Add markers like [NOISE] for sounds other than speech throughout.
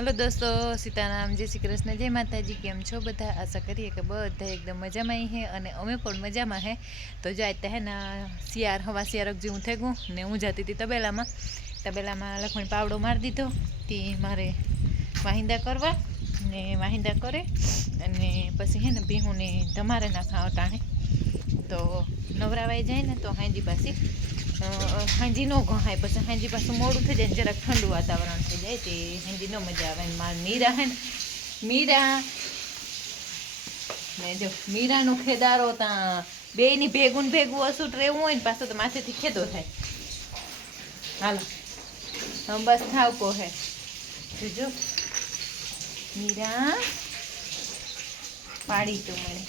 Hello દોસ્તો, સીતારામ, જય શ્રી કૃષ્ણ, જય માતાજી, કેમ છો બધા? આશા કરીએ કે બધા એકદમ મજામાં હે અને અમે પણ મજામાં હે. તો જો આજે હે ને શિયાર હવા શિયારક જેવું થઈ ગયું ને હું જતી હતી તબેલામાં. તબેલામાં લખમણ પાવડો મારી દીધો. તે મારે વાહિંદા કરવા ને વાહિંદા કરે અને પછી હે ને ભીહુંને તમારે નાખા ટાણે તો નવરાવાઈ જાય ને તો હાંજી પાછી હાંજી ન ગહાય, પછી હાંજી પાછું મોડું થઈ જાય જરાક ઠંડુ વાતાવરણ થઈ જાય, તે હાંજી ન મજા આવે મારા મીરા હે ને. મીરા. ને જો, મીરાનો ખેદારો ત્યાં બેયની ભેગું ભેગું અસૂટ રહેવું હોય ને પાછું તો માથેથી ખેદો થાય. હાલો, હમ બસ થાવ કો હે. જોજો મીરા. પાડી તો મને.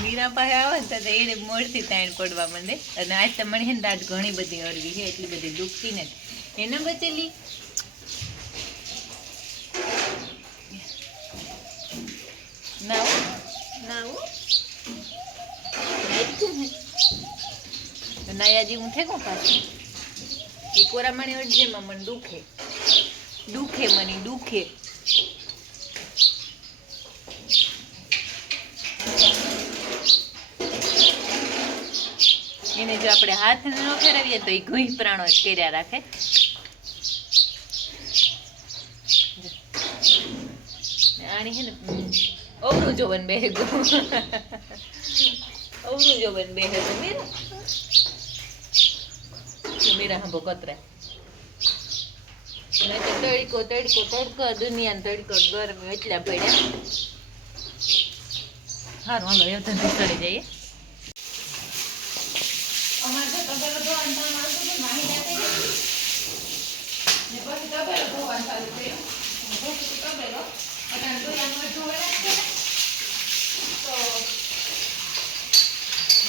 મીરા પાસે આવે ને તો એને મોડથી તાણ પડવા માંડે. અને આજ તો મને દાંત ઘણી બધી અડવી છે એટલી બધી દુખતી ને એને બચેલી ના હો, ના નાયાજી હું ઠેકો પાછી? એ કોરા મને અડજેમાં મને દુખે. દુખે મને દુખે. જો આપણે હાથ ન ફેરવીએ તો એ ઘુઈ પ્રાણો જ કર્યા રાખે. આણી હે ને, અવરું જોવન બે અવરું જોવન બે મીરા. મીરા હંભો કતરા? મેં તો તડકો તડકો તડકો દુનિયાનો તડકો ગરમી એટલા પડ્યા. સારું હાલો, એ ધંધો ચડી જઈએ અમારે તો તબેલો ધોવાનું કામ આવતું હતું, માહી જાતે જ. ને પછી તબેલો ધોવાનું ચાલુ કર્યું. અને પછી તો તબેલો. અટાણે દોયામાં ધોવાના જ છે ને. તો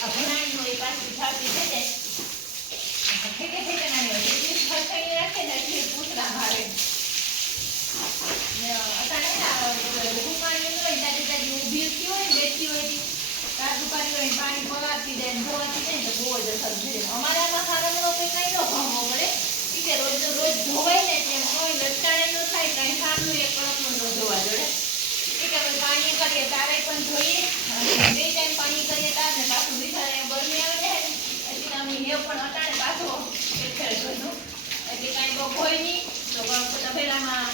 આ ભણાઈનું એ પાછું છાતી થઈ જાય. અને ઠેકે ઠેકે નાની હોય. જેટલી ફરફરી રાખે ને એટલી પૂતળા મારે. ને અટાણે છે ને આ દુકાનની અંદર હોય ને તાજી તાજી ઊભી થતી હોય ને બેઠી હોય તી. તાર દુકાની હોય પાણી પલાતી દે ને ધોવાતી જાય તો બહુ જ અસર છે. અમારે આમાં સારામાં કંઈ કાંઈ ન ભાવવો પડે. કે રોજ રોજ ધોવાય ને એટલે કોઈ લટકાણે ન થાય, કાંઈ સારું એક કડકનું ન ધોવા જોડે. કે ભાઈ પાણી કરીએ તારે પણ ધોઈએ બે ટાઈમ પાણી કરીએ તાર ને પાછું બીજા ગરમી આવે ને એટલે અમે એ પણ અટાણે પાછો એટલે ધોઈશું. એટલે કાંઈ બહુ હોય નહીં તો તબેલામાં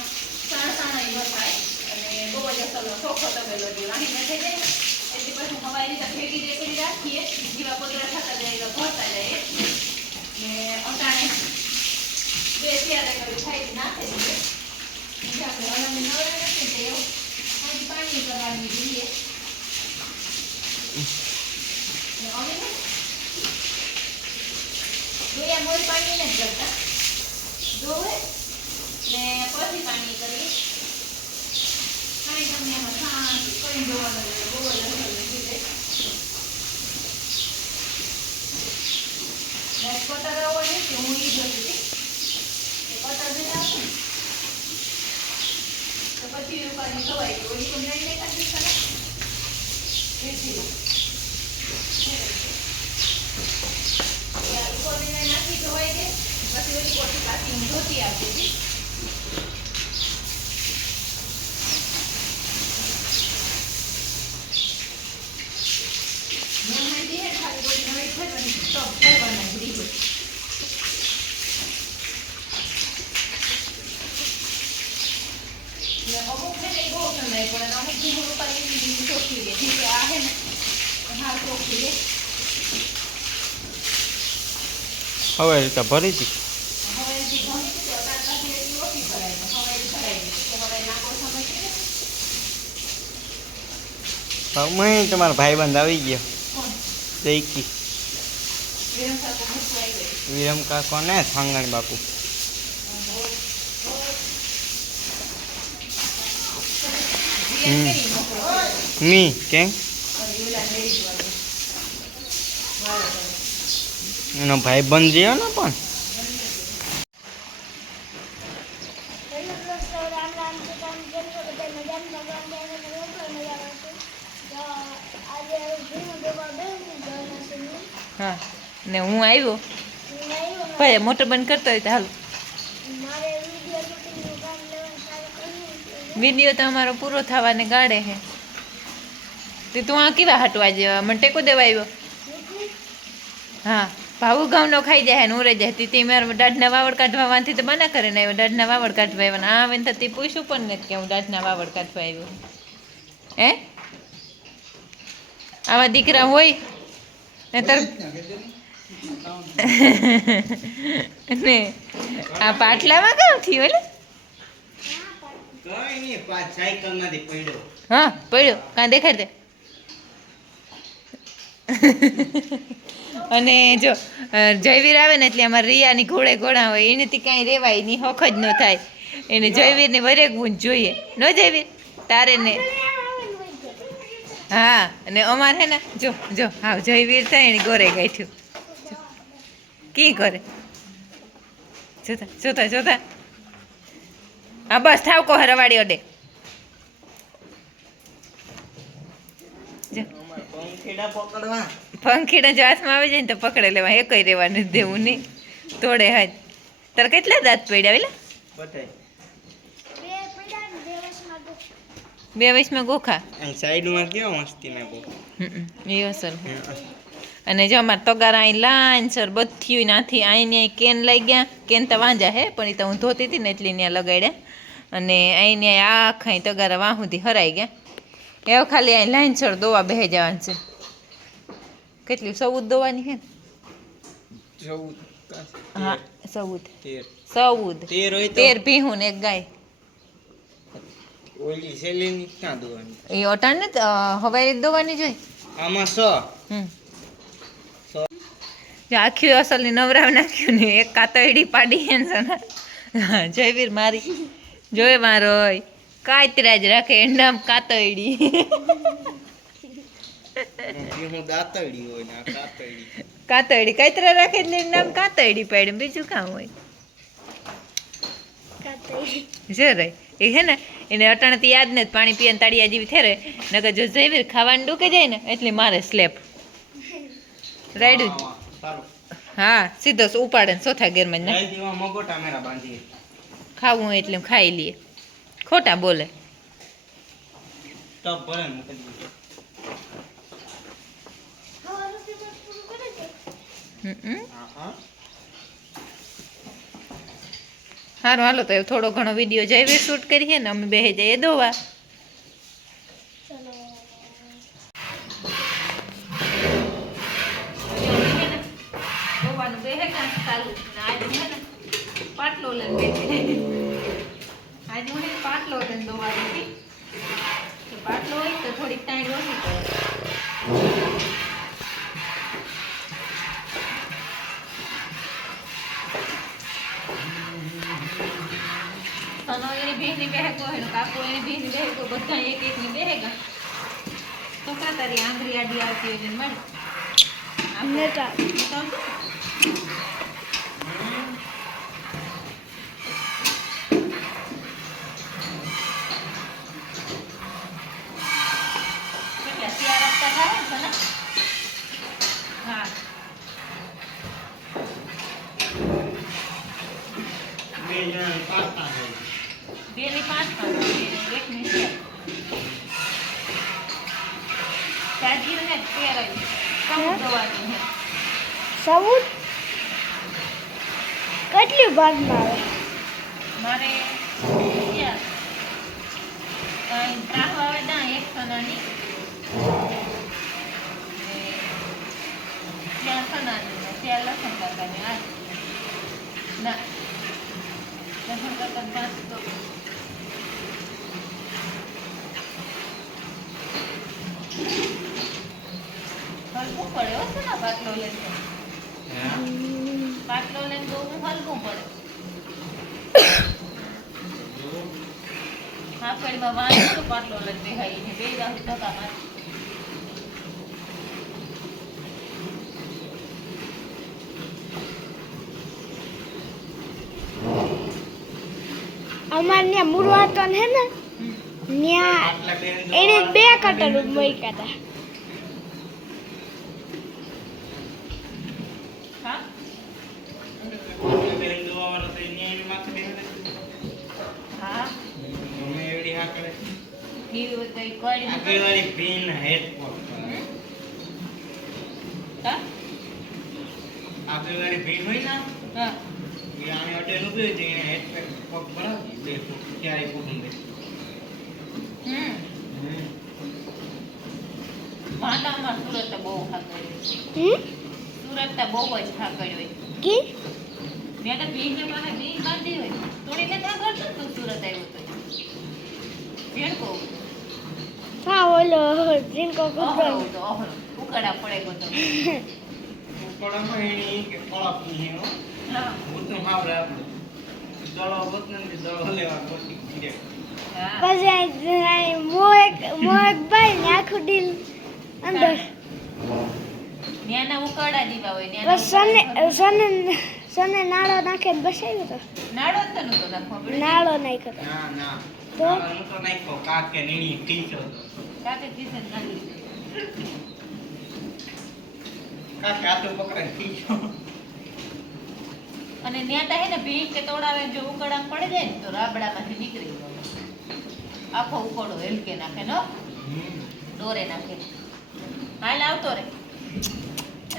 સાણ સાણા ઈ થાય અને બહુ જ અસરનો ચોખ્ખો તબેલો જો રાહીને થઈ જાય ને એટલે પછી હવાઈ રીતે ભેગી રેકડી રાખીએ જેવા પગલા થતા જાય એવા ભરતા જાય ને અટાણે બે ત્યારે કઈ થાય નાખે એટલે આપણે એવું સાંજ પાણી કરવાની જોઈએ છે ને જોયા મોર પાણી નથી કરતા ને પછી પાણી કરીએ કાંઈ તમને એમાં શાંતિ બહુ જ અસર લાગી જાય. ને કટર ને કે હું ઈ જોતી હતી. કે જે આવતું તો પછી એ ઉપાડી ખવાય તો ઓલી પણ લઈને કાઢી. એ ઉપરને નાખી ધોવાઈ દે પછી ઓલી પાછી હું ધોતી આપી હતી મહેંદી હે ખાલી રોજ નવી ફરવાની ટપ કરવાના જ રીતો. ને અમુક છે ને એ બહુ ઠંડાઈ પડે ને અમુક ધીમું ઉપાડી દીધી ચોખ્ખી રહે જેમ કે આ હે ને એ હાવ ચોખ્ખી રહે હવે રીતે ભરી હતી હવે જે ઘણી છે તે અત્યાર પછી એટલી ઓછી ભરાય તો હવે એ ભરાઈ ગઈ તો હવે લાંબો સમય છે ને હવે તમારા ભાઈબંધ આવી ગયો દઈકી વિરમ કાકો ને થાંગણ બાપુ મી કેમ? એનો ભાઈબંધ જેવો ને પણ. બધા હા. ને હું આવ્યો? ભાઈ મોટર બંધ કરતો હોય તો હાલ મારે વીડિયો શૂટિંગનું કામ લેવાનું ચાલુ કરવું છે વીડિયો તો અમારો પૂરો થવાને ગાડે હે. તે તું આ કેવા હટવા જેવા? મને ટેકો દેવા આવ્યો? હા ભાવુ ઘઉંનો ખાઈ જાય ને ઉરે જાય. તી મારે દાઢના વાવડ કાઢવા વાંથી તો બના કરે ને દાઢના વાવડ કાઢવા આવ્યો. આ આવે ને તે પૂછ્યું પણ નથી કે હું દાઢના વાવડ કાઢવા આવ્યો. હે? આવા દીકરા હોય, ને તર [LAUGHS] ને આ પાટલામાં કામ થયું એટલે નહીં પડ્યો. હા પડ્યો. કાં દેખાડ દે અને જો જયવીર આવે ને એટલે અમારે રિયાની ઘોડે ઘોડા હોય એનેથી કાંઈ રેવાયની હોખ જ ન થાય. એને જયવીરને વરેગવું જ જોઈએ. ન જયવીર? તારે ને? હા અને અમારે હે ને જો જો હા જયવીર થાય એને ગોરે ગાંઠ્યું. કી કરે જોતા જોતા જોતા. હા બસ થાવ કો અડે જો. પંખીડા જો હાથમાં આવી જાય ને તો પકડે લેવા એ કઈ રહેવાનું દેવું નહીં. તોડે હાથ. તારે કેટલા દાંત પડ્યા વેલા? બે વયસમાં ગોખા? સાઈડમાં કેવો મસ્તી ના ગોખા એ અસર અને જો અમારે તગાર અહીં લાઈન સર બધી નાથી અહીં કેન લઈ ગયા. કેન તો વાંજા હે પણ એ તો હું ધોતી હતી ને એટલે ત્યાં લગાડ્યા. અને અહીં આખા તગારા વાહ સુધી હરાઈ ગયા. એવો ખાલી અહીં લાઈન સર દોવા બેહી જવાનું છે. કેટલી સૌદ દોવાની છે ને? ચૌદ હા તેર. સૌદ તેર. ભીહું ને એક ગાય. ઓલી સેલીની ક્યાં દોવાની? એ ઓટાણ ને હવે દોવાની જોઈ? આમાં સ. હમ. આખી અસલની નવરાવ નાખ્યું ને એક કાતરડી પાડી જયવીર મારી. જોઈ મારો કાતરા જ રાખે એનું નામ કાતરડી. હું દાતરડી હોય ને આ કાતરડી. કાતરા રાખે એટલે એનું નામ કાતરડી પાડે બીજું કામ હોય. જરાય એ હે ને એને અટાણેથી યાદ ને પાણી પીએ ને તાળિયા જેવી થેરે. નકર જો જયવીર ખાવાનું ડૂકે જાય ને એટલે મારે સ્લેપ રાઈડ હા સીધો ઉપાડે ને ચોથા ગેરમાં મગોટા મેરા બાંધીએ. ખાવું હોય એટલે ખાઈ લઈએ. ખોટા બોલે. સારું હાલો તો થોડો ઘણો વીડિયો જઈએ શૂટ કરીએ ને અમે બે જઈએ દોવા. એની બેહની બધા એક એકની બેહેગા. તો કા તારી આંગળી આડી આવતી હોય એટલે મળી. ચારજી ને તેર આવી કમ દવાની હે સૌદ કેટલી ભાગમાં આવે? મારે ત્રાહ આવે ના એક સનાની. ત્યાં સનાની ત્યાં લસણ કાકાની ના. લસણ કાકા તો હલકું પડે હો સના પાટલો લઈને? પાટલો લઈને બહુ હલકું પડે. વાંચો તો પાટલો લઈને બેહાઈ બે દાહુ ધક્કા મારે. અમારે ત્યાં મુરવાતન હે ને ત્યાં એને બે કટર મૂક્યા હતા હા દોવા કેવી હોય કઈ કળી આગળવાળી ભીન હેડ હા? આગળવાળી ભીન હોય ને? હા. એ આને અટેલ ઊભી હતી એને હેડ પગ ભરાવી બે ક્યારે પૂગી ગઈ હમ. ભાંડામાં સુરત બહુ ખાકડ સુરત તો બહુ જ ખાકડ હોય કી? મેં તો ભીંડ પાસે ભીંડ બાંધી હોય. તોડીને ત્યાં કરતો તું સુરત આવ્યો તો. ભીણ કહું હા ઓલો ડ્રિંકો અહરો ગુડ તો ઉકડા પડે કો તો ઉકળામાં એની કે કળપ નહીં હો. હા. હું તો માવરે આપણે દડો બત કે દડો લેવા ગોતી ગીરે પછી ભાઈ ને આખું ડીલ અંદર. ન્યાના ઉકળા દીવા હોય બસ સને સને સને નાળો નાખે બસાવ્યો તો. નાડો તો નતો નાળો નાખ્યો તો. ના ના. તો? હું તો નાખ્યો કાક કે નીણી ટીચો કાકે ટીચો અને ત્યાં હે ને ભીંડ કે તોડાવે જો ઉકળા પડે જાય ને તો રાબડામાંથી નીકળી જાય આખો ઉકળો હેલકે નાખે નો? દોરે નાખે. હાલ આવતો રે.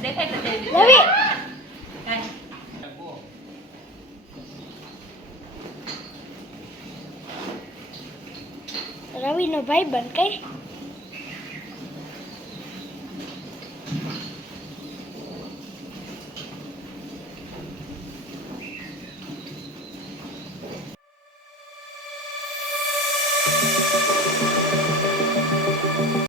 દેખાય તો દેવી રવિ! કાંઈ. રવિનો ભાઈ બંધ કઈ?